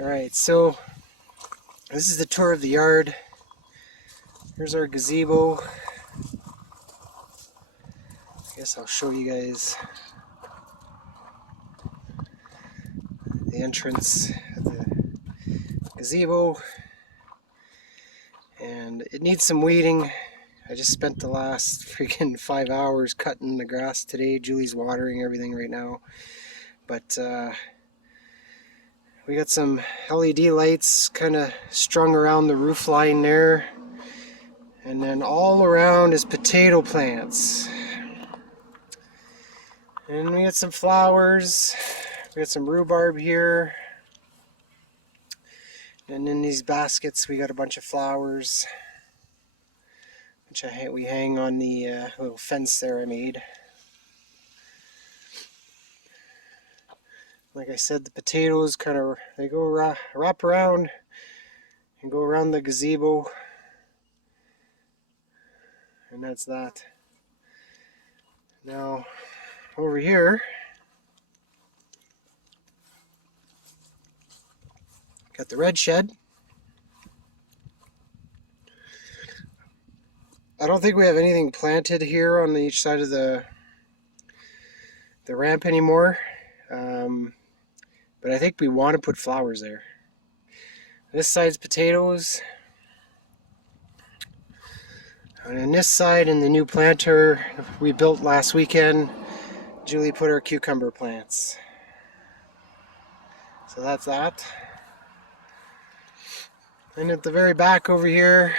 Alright, so this is the tour of the yard. Here's our gazebo. I guess I'll show you guys the entrance of the gazebo. And it needs some weeding. I just spent the last freaking 5 hours cutting the grass today. Julie's watering everything right now. But we got some LED lights kind of strung around the roof line there. And then all around is potato plants. And we got some flowers. We got some rhubarb here. And in these baskets we got a bunch of flowers, which we hang on the little fence there I made. Like I said, the potatoes kind of, they go wrap around and go around the gazebo. And that's that. Now, over here, got the red shed. I don't think we have anything planted here on each side of the ramp anymore. But I think we want to put flowers there. This side's potatoes. And on this side, in the new planter we built last weekend, Julie put our cucumber plants. So that's that. And at the very back over here,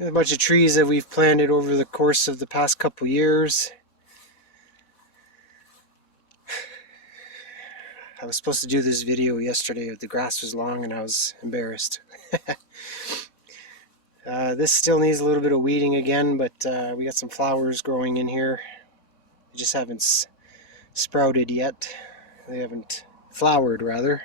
a bunch of trees that we've planted over the course of the past couple years. I was supposed to do this video yesterday. The grass was long and I was embarrassed. This still needs a little bit of weeding again, but we got some flowers growing in here. They just haven't sprouted yet. They haven't flowered, rather.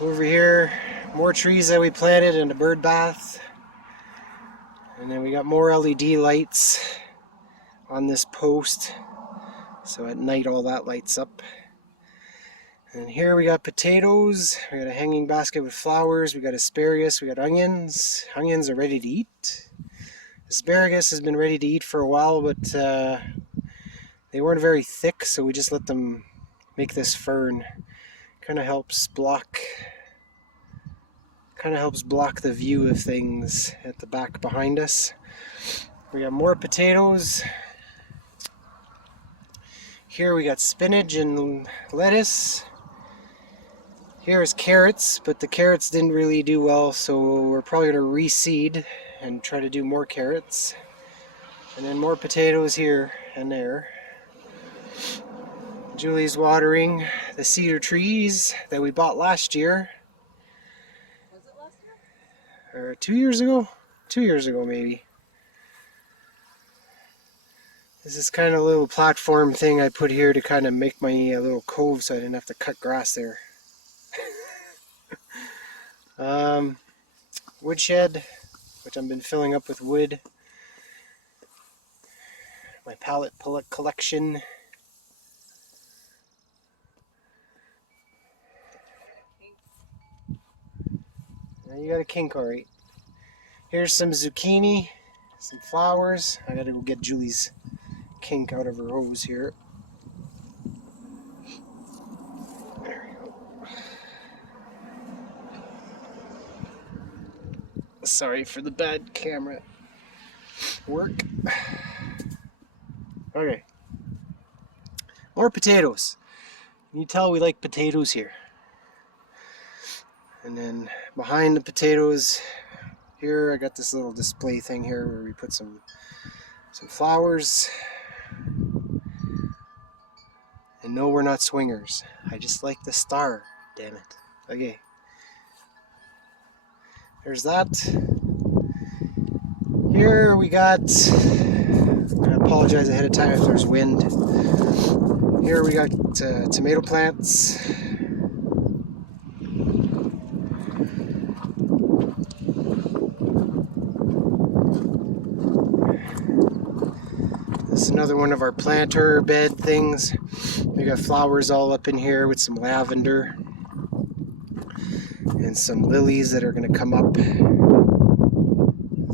Over here, more trees that we planted and a bird bath. And then we got more LED lights on this post. So at night all that lights up. And here we got potatoes. We got a hanging basket with flowers. We got asparagus. We got onions. Onions are ready to eat. Asparagus has been ready to eat for a while, but they weren't very thick, so we just let them make this fern. Kind of helps block the view of things at the back behind us. We got more potatoes. Here we got spinach and lettuce. Here is carrots, but the carrots didn't really do well, so we're probably going to reseed and try to do more carrots. And then more potatoes here and there. Julie's watering the cedar trees that we bought last year. Was it last year? Or 2 years ago? 2 years ago, maybe. This is kind of a little platform thing I put here to kind of make my little cove so I didn't have to cut grass there. Woodshed, which I've been filling up with wood. My pallet collection. You got a kink, alright. Here's some zucchini, some flowers. I gotta go get Julie's kink out of her hose here. There we go. Sorry for the bad camera work. Okay. More potatoes. You can tell we like potatoes here. And then behind the potatoes, here I got this little display thing here where we put some flowers. And no, we're not swingers. I just like the star, damn it. Okay. There's that. Here we got, I apologize ahead of time if there's wind. Here we got tomato plants. This is another one of our planter bed things. We got flowers all up in here with some lavender and some lilies that are going to come up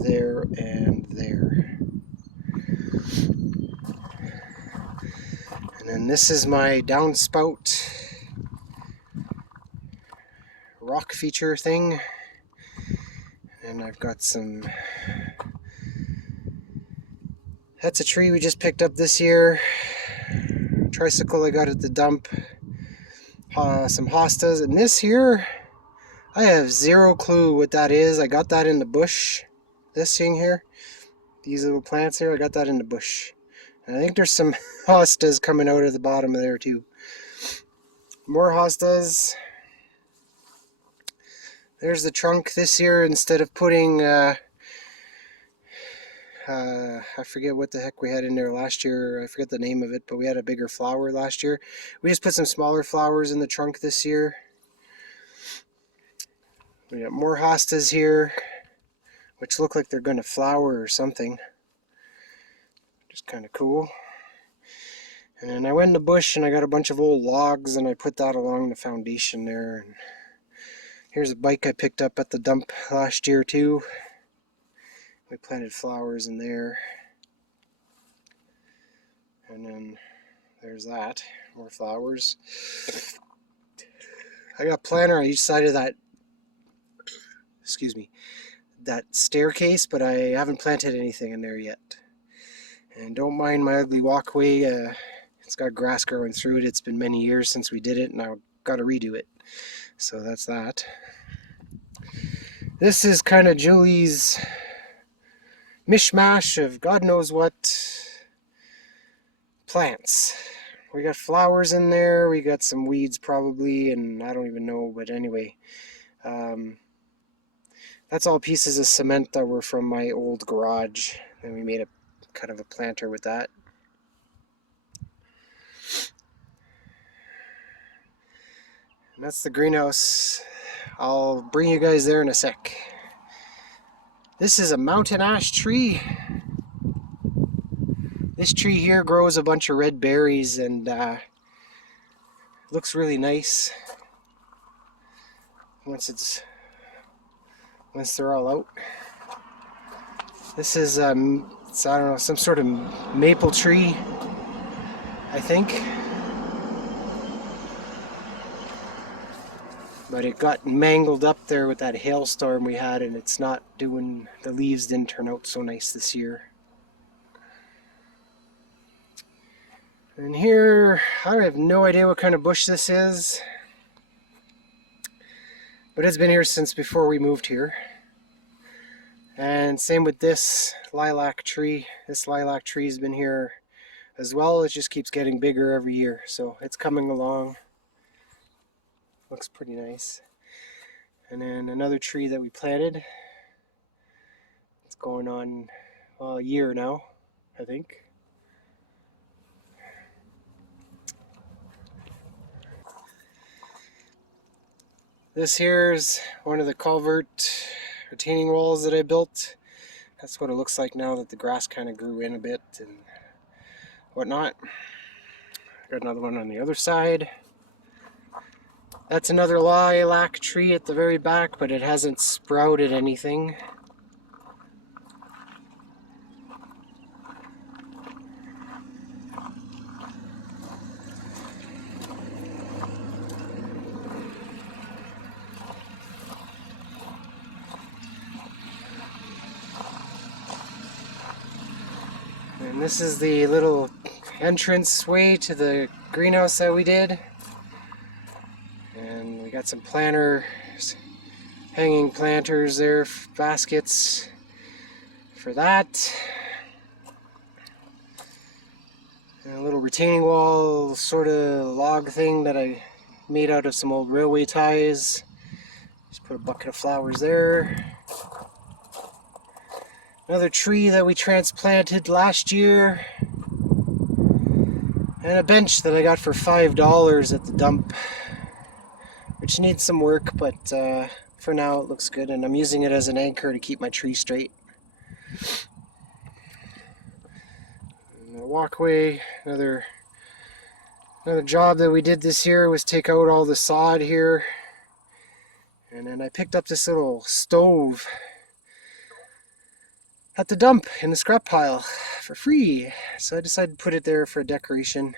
there and there. And then this is my downspout rock feature thing. And I've got some... That's a tree we just picked up this year. Tricycle I got at the dump. Some hostas. And this here, I have zero clue what that is. I got that in the bush. This thing here, these little plants here, I got that in the bush. And I think there's some hostas coming out of the bottom of there too. More hostas. There's the trunk this year. Instead of putting I forget what the heck we had in there last year. I forget the name of it, but we had a bigger flower last year. We just put some smaller flowers in the trunk this year. We got more hostas here, which look like they're going to flower or something. Just kind of cool. And then I went in the bush and I got a bunch of old logs and I put that along the foundation there. And here's a bike I picked up at the dump last year too. We planted flowers in there. And then there's that, more flowers. I got planter on each side of that, that staircase, but I haven't planted anything in there yet. And don't mind my ugly walkway. It's got grass growing through it. It's been many years since we did it, and I've got to redo it. So that's that. This is kind of Julie's mishmash of God knows what plants. We got flowers in there, we got some weeds probably, and I don't even know, but anyway. That's all pieces of cement that were from my old garage, and we made a kind of a planter with that. And that's the greenhouse. I'll bring you guys there in a sec. This is a mountain ash tree. This tree here grows a bunch of red berries and looks really nice once they're all out. This is it's, I don't know, some sort of maple tree, I think. But it got mangled up there with that hailstorm we had, and it's not doing, the leaves didn't turn out so nice this year. And here, I have no idea what kind of bush this is, but it's been here since before we moved here. And same with this lilac tree. This lilac tree has been here as well. It just keeps getting bigger every year, so it's coming along. Looks pretty nice. And then another tree that we planted. It's going on, well, a year now, I think. This here's one of the culvert retaining walls that I built. That's what it looks like now that the grass kind of grew in a bit and whatnot. Got another one on the other side. That's another lilac tree at the very back, but it hasn't sprouted anything. And this is the little entrance way to the greenhouse that we did. And we got some planters, hanging planters there, baskets for that. And a little retaining wall sort of log thing that I made out of some old railway ties. Just put a bucket of flowers there. Another tree that we transplanted last year. And a bench that I got for $5 at the dump, which needs some work, but for now it looks good, and I'm using it as an anchor to keep my tree straight. And And the walkway, another job that we did this year was take out all the sod here. And then I picked up this little stove at the dump in the scrap pile for free. So I decided to put it there for decoration.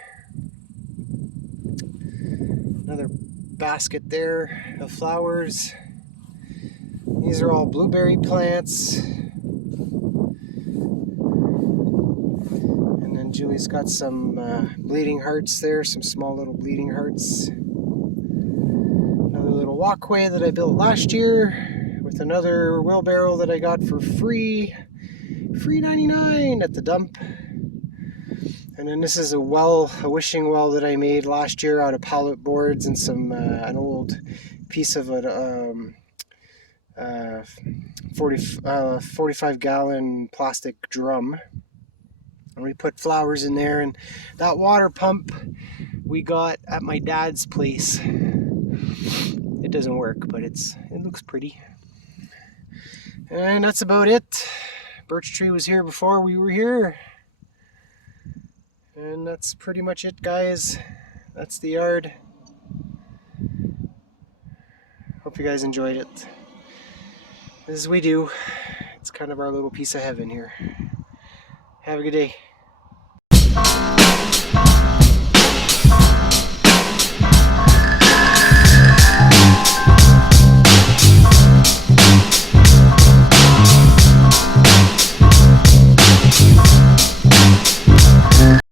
Another basket there of flowers. These are all blueberry plants. And then Julie's got some bleeding hearts there, some small little bleeding hearts. Another little walkway that I built last year with another wheelbarrow that I got for free. Free 99 at the dump. And then this is a wishing well that I made last year out of pallet boards and some an old piece of a 45-gallon plastic drum. And we put flowers in there, and that water pump we got at my dad's place. It doesn't work, but it looks pretty. And that's about it. Birch tree was here before we were here. And that's pretty much it, guys. That's the yard. Hope you guys enjoyed it. As we do. It's kind of our little piece of heaven here. Have a good day.